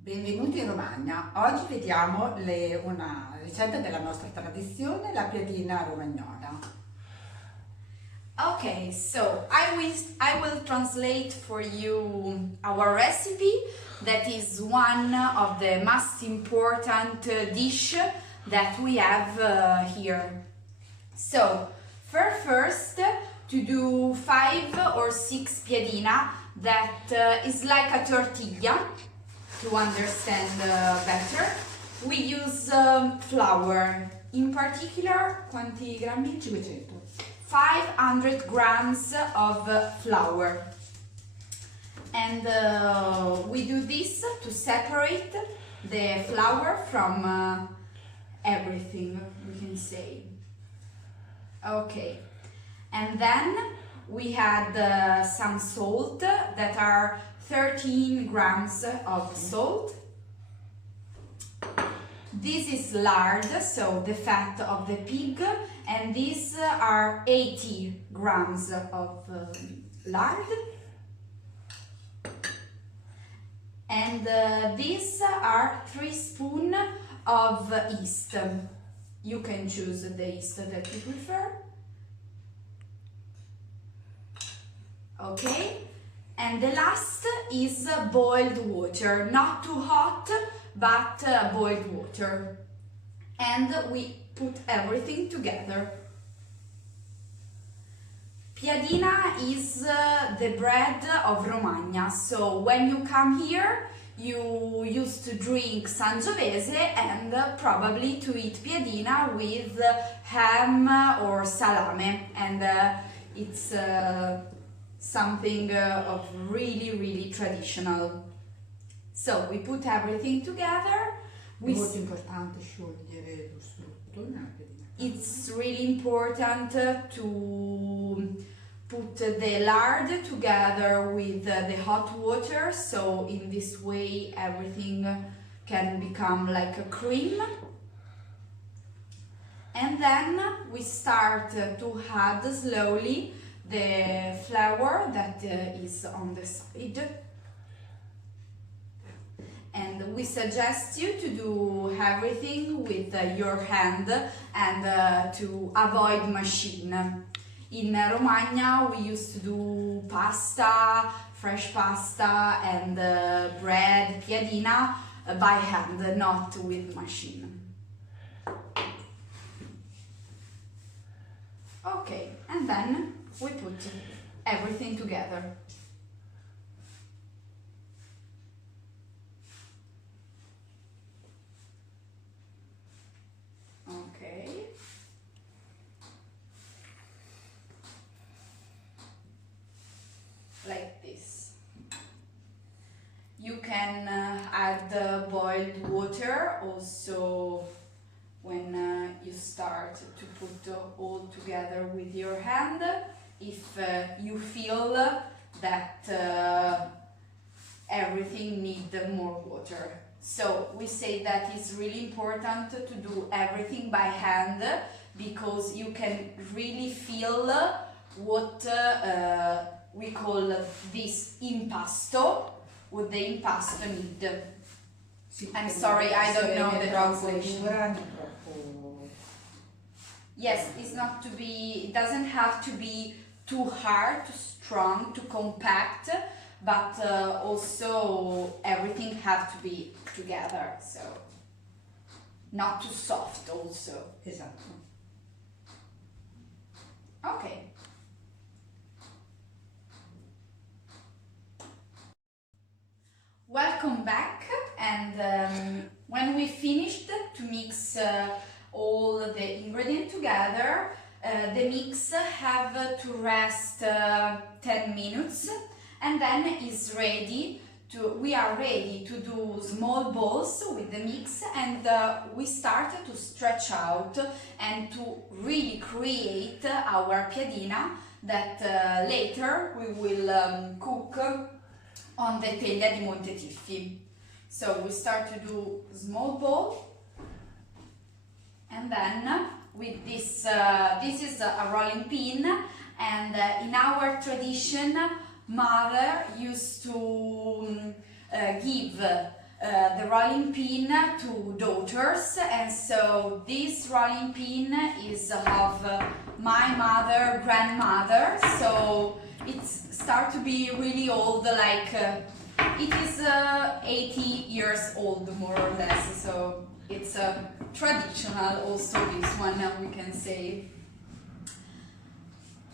Benvenuti in Romagna. Oggi vediamo una ricetta della nostra tradizione, la piadina romagnola. Okay, so I will translate for you our recipe that is one of the most important dish that we have here. So first to do 5 or 6 piadina that is like a tortilla to understand better. We use flour, in particular quanti grammi? 500. 500 grams of flour, and we do this to separate the flour from everything, we can say. Okay, and then we had some salt that are 13 grams of salt. This is lard, so the fat of the pig, and these are 80 grams of lard. And these are 3 spoons of yeast. You can choose the yeast that you prefer. Okay, and the last is boiled water, not too hot, but boiled water, and we put everything together. Piadina is the bread of Romagna, so when you come here you used to drink Sangiovese and probably to eat piadina with ham or salame, and it's something of really traditional. So we put everything together. È molto importante sciogliere lo strutto nella piadina. It's really important to put the lard together with the hot water, so in this way everything can become like a cream. And then we start to add slowly the flour that is on the side. And we suggest you to do everything with your hand and to avoid machine. In Romagna we used to do pasta, fresh pasta and bread, piadina by hand, not with machine. Okay, and then we put everything together. Okay. Like this. You can add boiled water also when you start to put all together with your hand, if you feel that everything needs more water. So we say that it's really important to do everything by hand because you can really feel what we call this impasto, what the impasto need. I'm sorry, I don't know the translation. Yes, it's not to be, it doesn't have to be too hard, too strong, too compact, but also everything have to be together, so not too soft also. Esatto. Okay. Welcome back, and when we finished to mix all the ingredients together, the mix have to rest 10 minutes, and then is ready to, we are ready to do small balls with the mix, and we start to stretch out and to really create our piadina that later we will cook on the teglia di Monte Tiffi. So we start to do small ball, and then with this, this is a rolling pin, and in our tradition, mother used to give the rolling pin to daughters, and so this rolling pin is of my mother, grandmother, so it's start to be really old, like it is 80 years old more or less, so it's traditional also, this one we can say.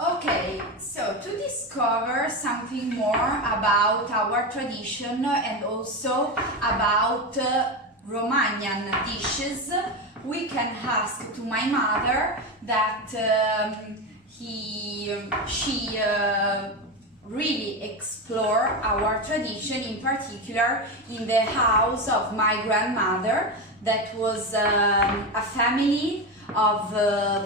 Okay, so to discover something more about our tradition and also about Romagnan dishes, we can ask to my mother that she really explore our tradition, in particular in the house of my grandmother, that was a family of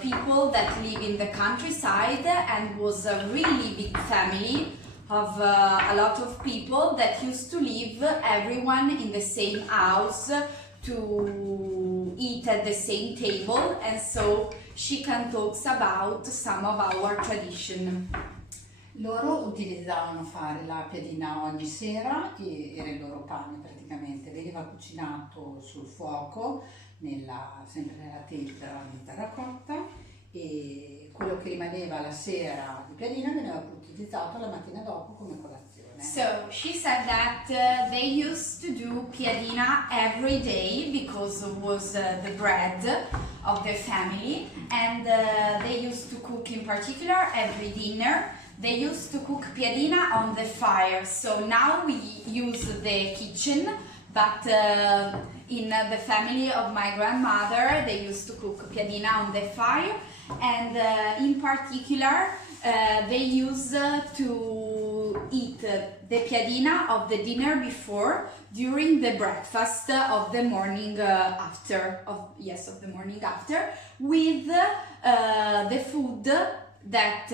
people that live in the countryside, and was a really big family of a lot of people that used to live everyone in the same house to eat at the same table, and so she can talk about some of our tradition. Loro utilizzavano fare la piadina ogni sera, e era il loro pane praticamente, veniva cucinato sul fuoco, sempre nella tempera di terracotta, e quello che rimaneva la sera di piadina veniva utilizzato la mattina dopo come colazione. So she said that they used to do piadina every day because it was the bread of the family, and they used to cook in particular every dinner. They used to cook piadina on the fire, so now we use the kitchen, but in the family of my grandmother they used to cook piadina on the fire, and in particular they used to eat the piadina of the dinner before during the breakfast of the morning after, with the food that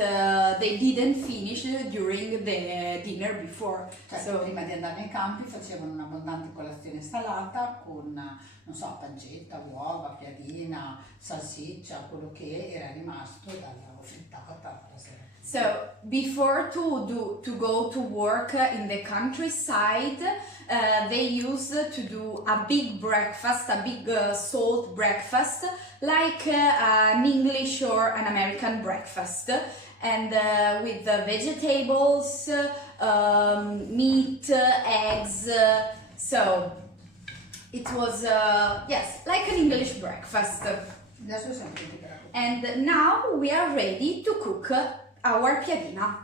they didn't finish during the dinner before. Cioè, so, prima di andare nei campi facevano un'abbondante colazione salata con, non so, pancetta, uova, piadina, salsiccia, quello che era rimasto dalla frittata la sera. So before to go to work in the countryside, they used to do a big breakfast, a big salt breakfast, like an English or an American breakfast, and with vegetables, meat, eggs. So it was yes, like an English breakfast. Adesso siamo pronti per la cottura. And now we are ready to cook our piadina.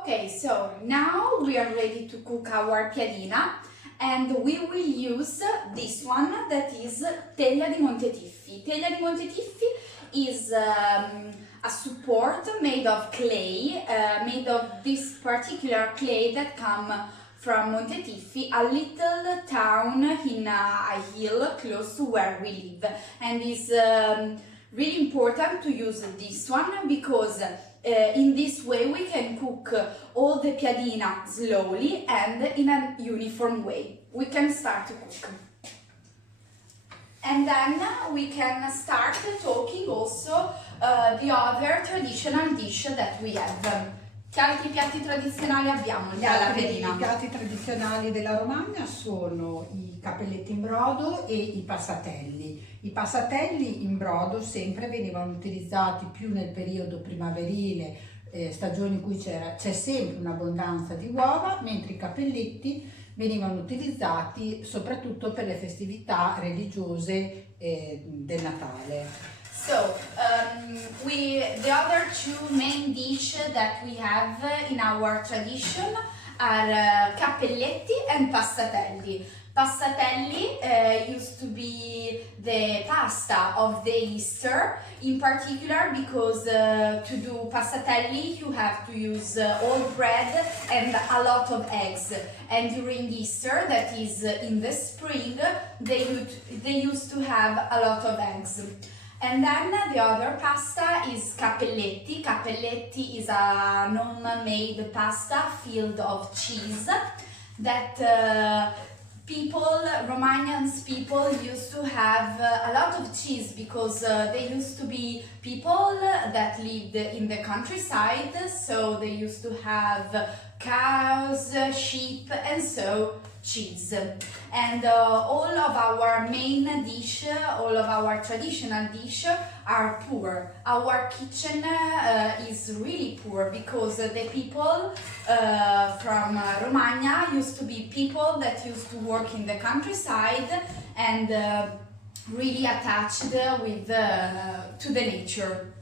Okay, so now we are ready to cook our piadina, and we will use this one, that is teglia di Montetiffi. Teglia di Montetiffi is a support made of clay, made of this particular clay that come from Montetiffi, a little town in a hill close to where we live, and is really important to use this one because in this way we can cook all the piadina slowly and in a uniform way. We can start to cook. And then we can start talking also the other traditional dish that we have. Che altri piatti tradizionali abbiamo dalla piadina? I piatti tradizionali della Romagna sono i cappelletti in brodo e i passatelli. I passatelli in brodo sempre venivano utilizzati più nel periodo primaverile, stagioni in cui c'è sempre un'abbondanza di uova, mentre i cappelletti venivano utilizzati soprattutto per le festività religiose del Natale. So, the other two main dishes that we have in our tradition are cappelletti and passatelli. Passatelli used to be the pasta of the Easter, in particular because to do passatelli you have to use old bread and a lot of eggs. And during Easter, that is in the spring, they used to have a lot of eggs. And then the other pasta is cappelletti. Cappelletti is a non-made pasta filled of cheese that Romagnan people used to have a lot of cheese because they used to be people that lived in the countryside, so they used to have cows, sheep, and so cheese. And all of our main dish, all of our traditional dish are poor. Our kitchen is really poor because the people from Romagna used to be people that used to work in the countryside and really attached with to the nature.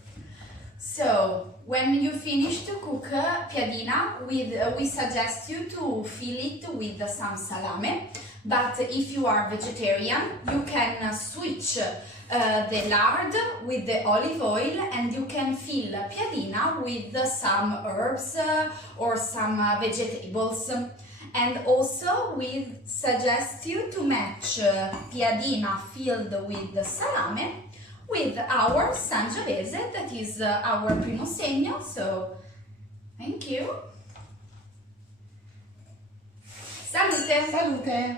So when you finish to cook piadina, we suggest you to fill it with some salame. But if you are vegetarian, you can switch the lard with the olive oil, and you can fill piadina with some herbs or some vegetables. And also we suggest you to match piadina filled with salame with our Sangiovese, that is our primo segno. So thank you. Salute! Salute!